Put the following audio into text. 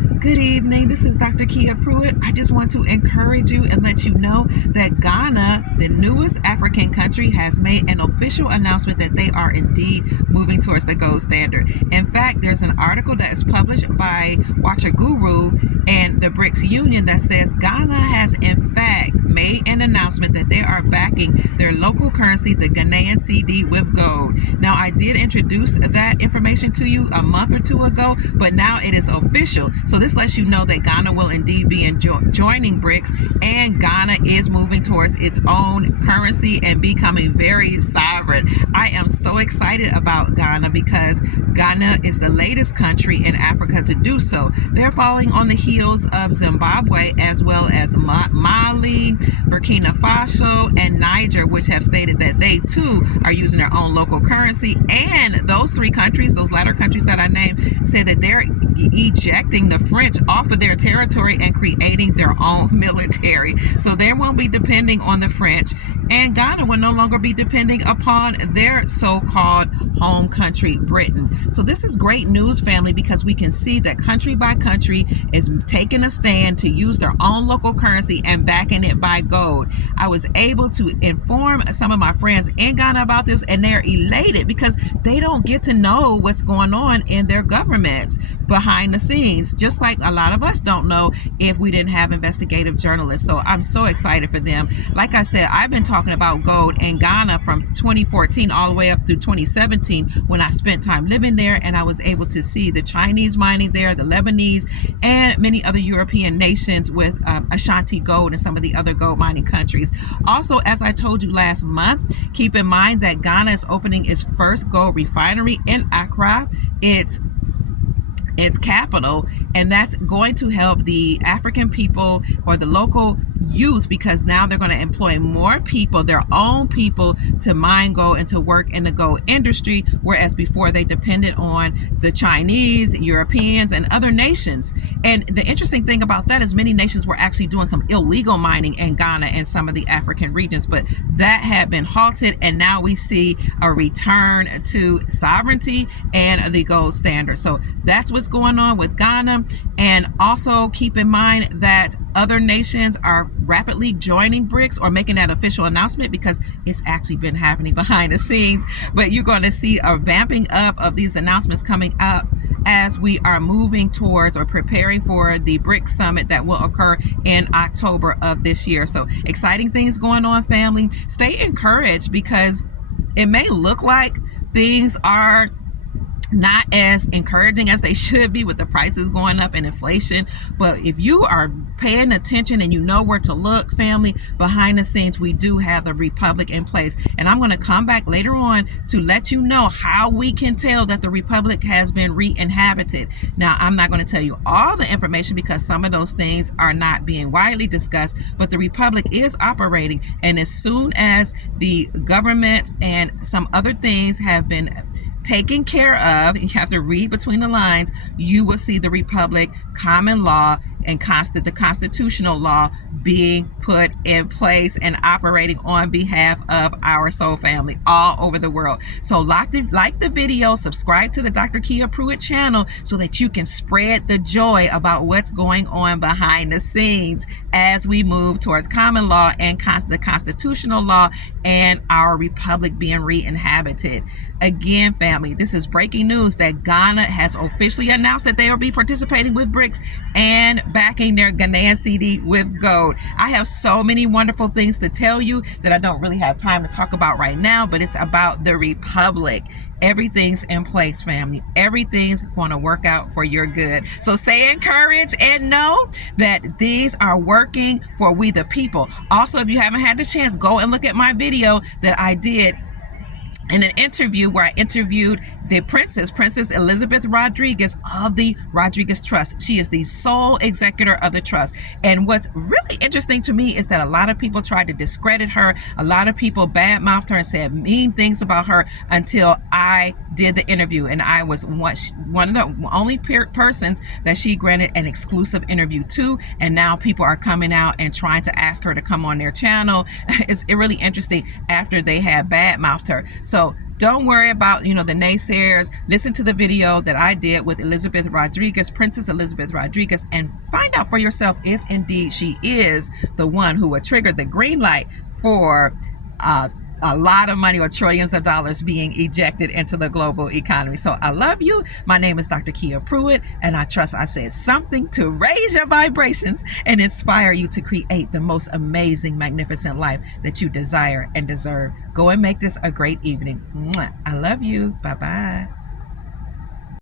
Good evening. This is Dr. Kia Pruitt. I just want to encourage you and let you know that Ghana, the newest African country, has made an official announcement that they are indeed moving towards the gold standard. In fact, there's an article that is published by Watcher Guru and the BRICS Union that says Ghana has in fact made an announcement that they are backing their local currency, the Ghanaian CD, with gold. Now, I did introduce that information to you a month or two ago, but now it is official. So this lets you know that Ghana will indeed be joining BRICS, and Ghana is moving towards its own currency and becoming very sovereign. I am so excited about Ghana because Ghana is the latest country in Africa to do so. They're following on the heels of Zimbabwe, as well as Mali, Burkina Faso, and Niger, which have stated that they too are using their own local currency. And those three countries, those latter countries that I named, said that they're ejecting the French off of their territory and creating their own military. So they won't be depending on the French, and Ghana will no longer be depending upon their so-called home country, Britain. So this is great news, family, because we can see that country by country is taking a stand to use their own local currency and backing it by gold. I was able to inform some of my friends in Ghana about this, and they're elated because they don't get to know what's going on in their governments behind the scenes, just like a lot of us don't know if we didn't have investigative journalists. So I'm so excited for them. Like I said, I've been talking about gold in Ghana from 2014 all the way up through 2017 when I spent time living there, and I was able to see the Chinese mining there, the Lebanese, and many other European nations with Ashanti Gold and some of the other gold mining countries. Also, as I told you last month, keep in mind that Ghana is opening its first gold refinery in Accra, its capital, and that's going to help the African people or the local youth, because now they're going to employ more people, their own people, to mine gold and to work in the gold industry, whereas before they depended on the Chinese, Europeans, and other nations. And the interesting thing about that is many nations were actually doing some illegal mining in Ghana and some of the African regions, but that had been halted, and now we see a return to sovereignty and the gold standard. So that's what's going on with Ghana. And also keep in mind that other nations are rapidly joining BRICS or making that official announcement, because it's actually been happening behind the scenes. But you're going to see a vamping up of these announcements coming up as we are moving towards or preparing for the BRICS summit that will occur in October of this year. So exciting things going on, family. Stay encouraged, because it may look like things are not as encouraging as they should be with the prices going up and inflation. But if you are paying attention and you know where to look, family, behind the scenes, we do have the Republic in place. And I'm going to come back later on to let you know how we can tell that the Republic has been re-inhabited. Now, I'm not going to tell you all the information because some of those things are not being widely discussed, but the Republic is operating. And as soon as the government and some other things have been taken care of, you have to read between the lines, you will see the Republic, common law, and the constitutional law being put in place and operating on behalf of our soul family all over the world. So like the video, subscribe to the Dr. Kia Pruitt channel so that you can spread the joy about what's going on behind the scenes as we move towards common law and the constitutional law and our Republic being re-inhabited. Again, family, this is breaking news that Ghana has officially announced that they will be participating with BRICS and backing their Ghanaian CD with gold. I have so many wonderful things to tell you that I don't really have time to talk about right now, but it's about the Republic. Everything's in place, family. Everything's going to work out for your good. So stay encouraged and know that these are working for we the people. Also, if you haven't had the chance, go and look at my video that I did in an interview where I interviewed the Princess Elizabeth Rodriguez of the Rodriguez Trust. She is the sole executor of the trust. And what's really interesting to me is that a lot of people tried to discredit her. A lot of people badmouthed her and said mean things about her until I did the interview. And I was one of the only persons that she granted an exclusive interview to. And now people are coming out and trying to ask her to come on their channel. It's really interesting after they had badmouthed her. So Don't worry about, the naysayers. Listen to the video that I did with Elizabeth Rodriguez, Princess Elizabeth Rodriguez, and find out for yourself if indeed she is the one who would trigger the green light for a lot of money or trillions of dollars being ejected into the global economy. So I love you. My name is Dr. Kia Pruitt, and I trust I said something to raise your vibrations and inspire you to create the most amazing, magnificent life that you desire and deserve. Go and make this a great evening. Mwah. I love you. Bye-bye.